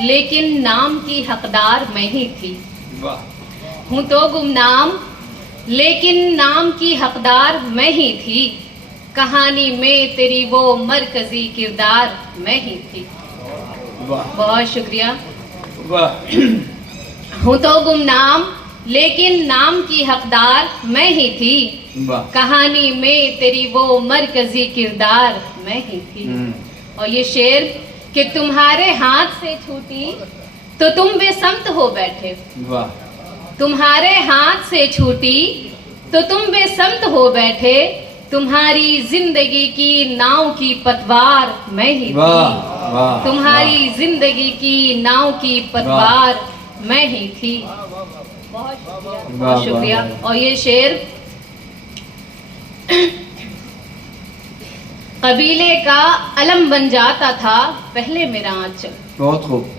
लेकिन नाम की हकदार मैं ही थी। वाह। हूँ तो गुमनाम लेकिन नाम की हकदार मैं ही थी। कहानी में तेरी वो मरकजी किरदार मैं ही थी। वाह। बहुत शुक्रिया। वाह। हूँ तो गुमनाम लेकिन नाम की हकदार मैं ही थी। वाह। कहानी में तेरी वो मरकजी किरदार मैं ही थी। और ये शेर कि तुम्हारे हाथ से छूटी तो तुम बेसमत हो बैठे। वाह। तुम्हारे हाथ से छूटी तो तुम बेसमत हो बैठे। तुम्हारी जिंदगी की नाव की पतवार मैं ही थी। वाह। वाह। तुम्हारी जिंदगी की नाव की पतवार मैं ही थी। बहुत शुक्रिया। और ये शेर कबीले का अलम बन जाता था पहले मेरा आंचल। बहुत खूब।